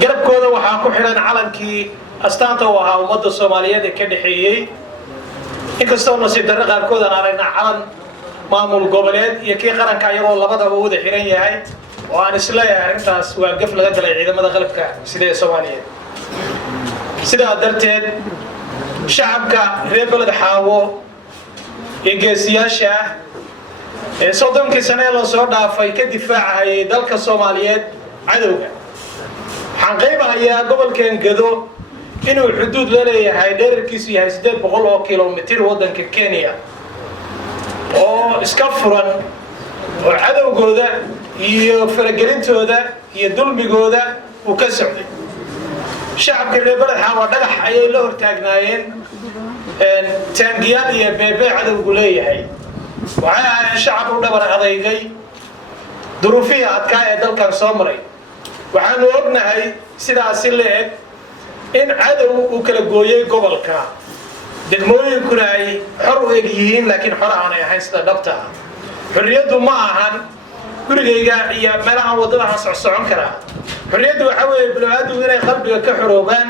garabkooda waxaa ku xidhan calankii astaanta u ahaa ummadda Soomaaliyeed ee ka dhaxeeyay inkastoo nasiib darro qaarkood aan aragnaa calan maamul goboleed iyo kii qaranka ayagoo labadaba wada xiran yahay oo aan isleeyahay arrintaas waa gaf laga galay ciidamada qalabka sida ee Soomaaliyeed sidaa darteed shacabka reer Balad Xaawo ee geesiyaasha ee soddonkii sano la soo dhaafay ka difaacayay dalka Soomaaliyeed cadowga waxaan qaybayaa gobolkan Gado inuu xuduud la leeyahay dhererkiisu yahay 800 oo kiiloomitir wadanka Kenya oo iska furan oo cadowgooda iyo faragelintooda iyo dulmigooda uu ka socday shacabka reer Balad Xaawo dhagax ayay la hortaagnaayeen taangiyada iyo beebe cadowgu leeyahay waxaa shacabku dhabar adeegay duruufihi adkaa ee dalkan soo maray waxaanu ognahay sidaas leeg in cadow uu kala gooyay gobolka degmooyinkuna ay xor u yihiin laakiin xor aanay ahayn sida dhabta ah xurriyadu ma ahan gurigayga iyo meelaha wadada socon kara xurriyadu waxa weeye bilowadu inay qalbiga ka xoroobaan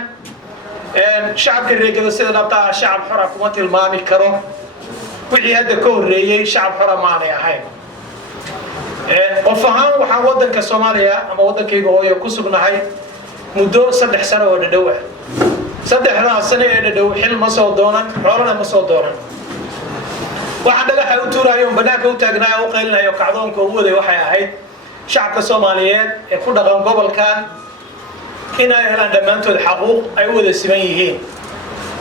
shacabka reer Gado sida dhabta ah shacab xor ah kuma tilmaami karo wixii hadda ka horeeyay shacab xor ma aanay ahayn qof ahaan waxaan wadanka Soomaaliya ama wadankayga hooyo ku sugnahay muddo 3 sano oo dhadhow ah 3 sano ee dhadhow xil ma soo doonan xoolana ma soo doonan waxa dhagaxa u tuurayo banaanka u taagnaa oo qeylinayo kacdoonka ugu waday waxay ahayd shacabka Soomaaliyeed ee ku dhaqan gobolkan in ay helaan dhamaantood xaquuq ay u wada siman yihiin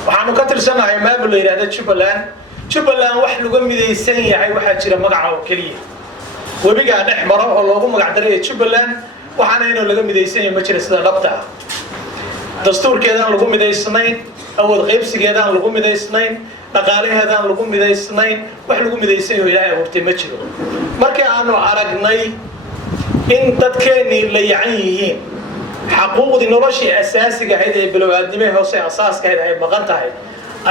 waxaanu ka tirsanahay maamul la yiraahdo Jubaland wax lagu midaysan yahay waxa jira magaca oo kaliya webiga dhex maro oo loogu magac daray Jubaland waxaana inuu laga midaysan yahay ma jira sida dhabta ah dastuurkeedaan lagu midaysnayn awood qaybsigeedaan lagu midaysnayn dhaqaalaheedaan lagu midaysnayn wax lagu midaysan yahay ilaahay hortay ma jiro markii aanu aragnay in dadkeenii la yacan yihiin xaquuqdii noloshii asaasiga ahayd ee bilowgaadnimada hoose asaaska ahayd ay maqan tahay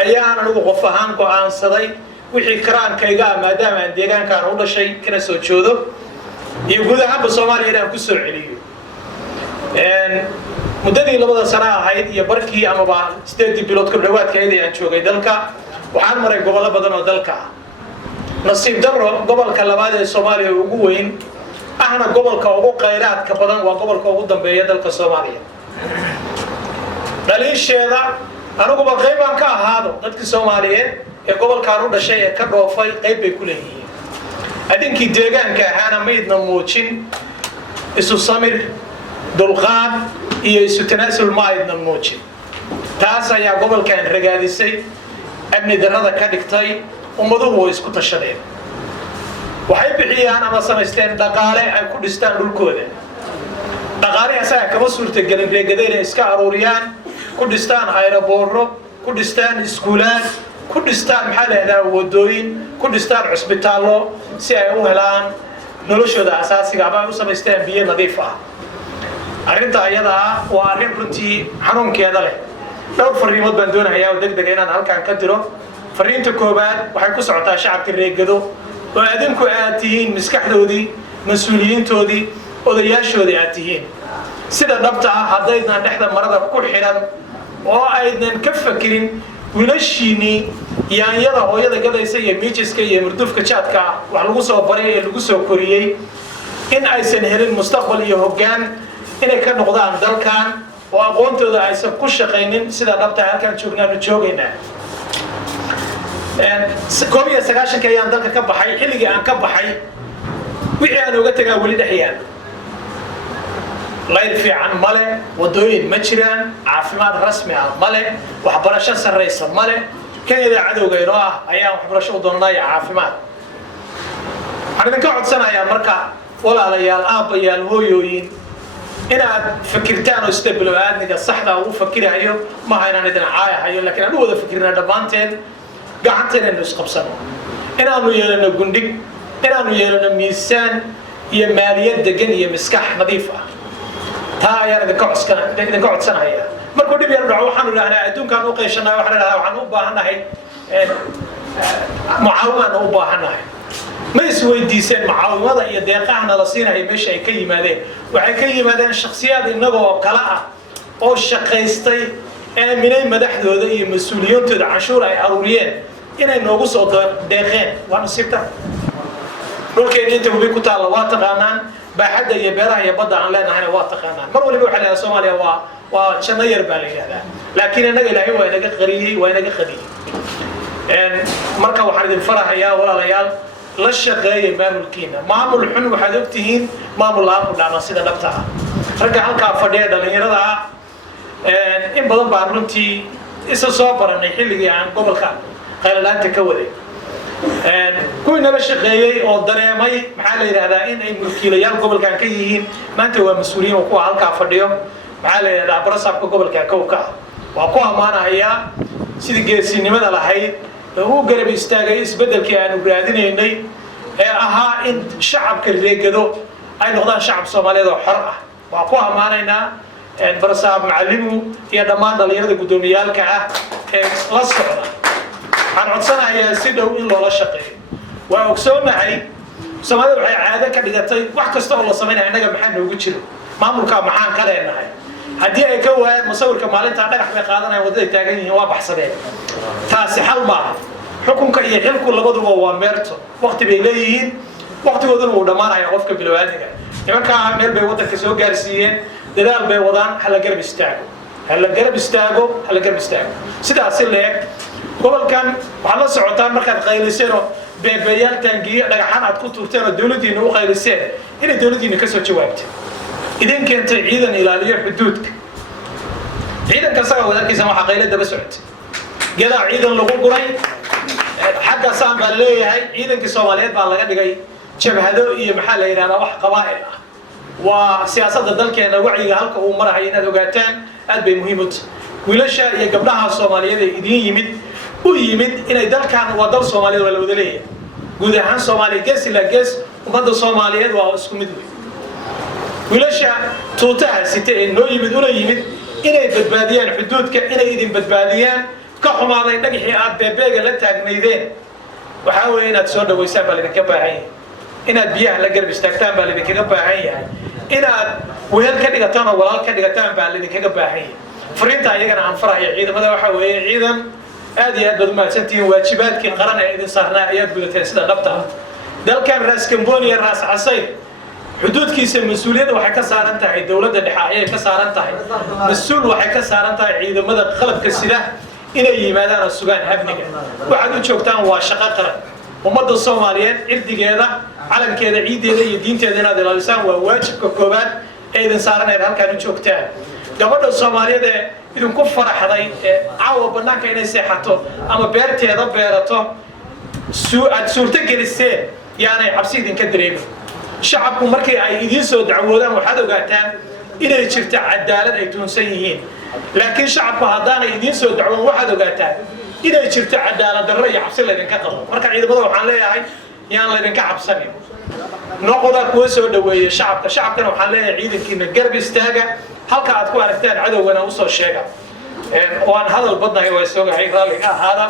ayaan anigu qof ahaan go'aansaday wixii karaankayga maadaama aan deegaankan u dhashay kana soo joodo iyo guud ahaan Soomaaliya inaan ku soo celiyo muddadii 2 sano ahayd iyo barkii amaba 8 bilood ka dhawaadkeedii aan joogay dalka waxaan maray gobollo badan oo dalka ah nasiib darro gobolka labaad ee Soomaaliya ugu weyn ahna gobolka ugu kheyraadka badan waa gobolka ugu dambeeya dalka Soomaaliya dhaliisheeda anigu ba qaybaan ka ahaado dadka Soomaaliyeed ee gobolkan u dhashay ee ka dhoofay qayb bay ku leeyihiin adinkii deegaanka ahaana maydna muujin isu samir dulqaad iyo isu tanaasul ma aydna muujin taas ayaa gobolkan ragaadisay amni darrada ka dhigtay ummaduhu way isku tashadeen waxay bixiyaan ama samaysteen dhaqaale ay ku dhistaan dhulkooda dhaqaalahaas ay kama suurtagelin reer Gado inay iska aruuriyaan ku dhistaan aeroboorro ku dhistaan iskuulaad ku dhistaan maxaa la yiraahdaa wadooyin ku dhistaan cusbitaallo si ay u helaan noloshooda asaasiga ama u samaystaan biyo nadiif ah arrinta ayada waa arrin runtii xanuunkeeda leh dhowr fariimood baan doonayaa oo degdeg inaan halkaan ka diro fariinta koobaad waxay ku socotaa shacabka reer Gado oo adinku aad tihiin maskaxdoodii mas'uuliyiintoodii odayaashoodii aad tihiin sida dhabta ah haddaydan dhexda marada ku xiran oo aydan ka fakirin wiilashiini yaanyada hooyada gadaysa iyo miijiska iyo murdufka jaadka wax lagu soo baray ee lagu soo koriyay in aysan helin mustaqbal iyo hoggaan inay ka noqdaan dalkan oo aqoontooda aysan ku shaqaynin sida dhabta halkaan joogayna koob iyo 9 ayaan dalka ka baxay xilligii aan ka baxay wixii aan uga tagaa wali dhaxyaan layl fiican male wadooyin ma jiraan caafimaad rasmi ah male waxbarasho sarreysa male keenida cadowga inoo ah ayaan waxbarasho u doonanayaa caafimaad waxaan idinka codsanayaa marka walaalayaal aabbayaal hooyooyin inaad fikirtaan oo sida bilowgaadniga saxda ugu fikirayo ma haynaan idin caayahayo laakiin aan u wada fikirnaa dhammaanteen gacanteena inuu isqabsano inaanu yeelano gundhig inaanu yeelano miisaan iyo maaliyad degan iyo miskax nadiif ah taa ayaan idinka codsanaya markuu dhib yar dhaco waxaanu idhahnaa adduunkaan u qeyshanaa waxaan u baahanahay mucaawimaan u baahanahay ما يسويديسن معاومة يا دقيقة أنا لصينا هي مش أي كلمة ذي وعي كلمة ذي الشخصيات إنه كلاء oo shaqaystay aaminay madaxdooda iyo mas'uuliyintooda canshuur ay aruuriyeen inay noogu soo deeqeen waa nasiibta dhulkeena inta hubi ku taala waa taqaanaan baaxadda iyo beeraha iyo badda aan leenahayna waa taqaanaan mar waliba waxa la Soomaaliya waa janno yar baa la yiraahdaa laakiin anaga Ilaahay waa inaga qariyay waa inaga qadiyay marka waxaan idin farahayaa walaalayaal la shaqeeyay maamulkiina maamul xun waxaad ogtihiin maamul aan u dhacna sida dhabta ah ragga halka fadhiya dhalinyarada ah in badan baan runtii isa soo baranay xilligii aan gobolka qaylalaanta ka waday kuwii nala shaqeeyay oo dareemay maxaa la yiraahdaa in ay mulkiilayaal gobolkan ka yihiin maanta waa mas'uuliyiin oo kuwa halka fadhiyo maxaa la yiraahdaa barasaabka gobolka kowka waa ku amaanayaa sidii geesinimada lahayd oo garab istaagay isbedelkii aan u raadinaynay ee ahaa in shacabka reegado ay noqdaan shacab Soomaaliyeed oo xor ah waa ku amaanaynaa barasaab macallimu iyo dhammaan dhalinyarada gudoomiyaalka ah ee la socda waxaan codsanayaa si dhow in loola shaqeeyo waa ogsoonahay Soomaalida waxay caado ka dhigatay wax kasta oo la sameeyo anaga maxaa noogu jiro maamulka maxaan ka leenahay haddii ay ka waayeen musawirka maalinta dhagax bay qaadanayaan wadada taagan yihiin waa baxsadeen taasi xal maaha xukunka iyo xilku labaduba waa meerto waqti bay leeyihiin waqtigooduna uu dhamaanayo qofka bilowadiga nimanka meel bay wadanka soo gaarsiiyeen dadaal bay wadaan hala garab istaago sidaas leeg gobolkan waxa la socotaan markaad qayliseen beebeeyal tangiye dhagaxan aad ku tuurteen oo dawladdiina u qayliseen inay dawladdiina ka soo jawaabtay idin keentay ciidan ilaaliyo xuduudka ciidanka saga wadankiisa waxa qaylada daba socotay gada ciidan lagu guray xagga saan baa leeyahay ciidankii Soomaaliyeed baa laga dhigay jabhado iyo maxaa la yiraahdaa wax qabaa'il ah waa siyaasadda dalkeena wacyiga halka uu marahay inaad ogaataan aad bay muhiim u tahay wiilasha iyo gabdhaha Soomaaliyeed ee idin yimid inay dalkan waa dal Soomaaliyeed wala wada leeyahay guud ahaan Soomaaliya gees ila gees ummadda Soomaaliyeed waa isku mid wiilasha tuutaha sitay noo yimid inay badbaadiyaan xuduudka inay idin badbaadiyaan ka xumaaday dhagixii aad beebeega la taagnaydeen waxa weeye inaad soo dhaweysaan baa idinka baahan yahay inaad biyaha la garab istaagtaan baa idinkaga baahan yahay inaad wehel ka dhigataan oo walaal ka dhigataan baa idinkaga baahan yahay fariinta ayagana aan farayo ciidamada waxa weeye ciidan aad iyo aad baad u mahadsantihiin waajibaadkii qaran ee idin saarnaa ayaad gudateen sida dhabta ah dalkan Raas Kamboni iyo Raas Casayr xuduudkiisa mas'uuliyadda waxay ka saaran tahay dawladda dhexe ayay ka saaran tahay mas'uul waxay ka saaran tahay ciidamada qalabka sida inay yimaadaan oo sugaan habniga waxaad u joogtaan waa shaqo qaran ummadda Soomaaliyeed cirdigeeda calankeeda ciideeda iyo diinteeda inaad ilaalisaan waa waajibka koobaad ee idin saaran ee halkaan u joogtaan gabadha Soomaaliyeed ee idinku faraxday caawa banaanka inay seexato ama beerteeda beerato suurta geliseen yaanay cabsi idinka dareemin shacabku markii ay idin soo dacwoodaan waxaad ogaataan inay jirto cadaalad ay tuunsan yihiin laakiin shacabku haddaanay idin soo dacwoon waxaad ogaataan inay jirto cadaalad darro iyo cabsi laydinka qabo marka ciidamada waxaan leeyahay yaan laydinka cabsanin noqoda kuwa soo dhaweeya shacabkana waxaan leeyahay ciidankiina garab istaaga halka aad ku aragtaan cadowgana u soo sheega oo aan hadal badnahay waa soo gahay raalliga ahaada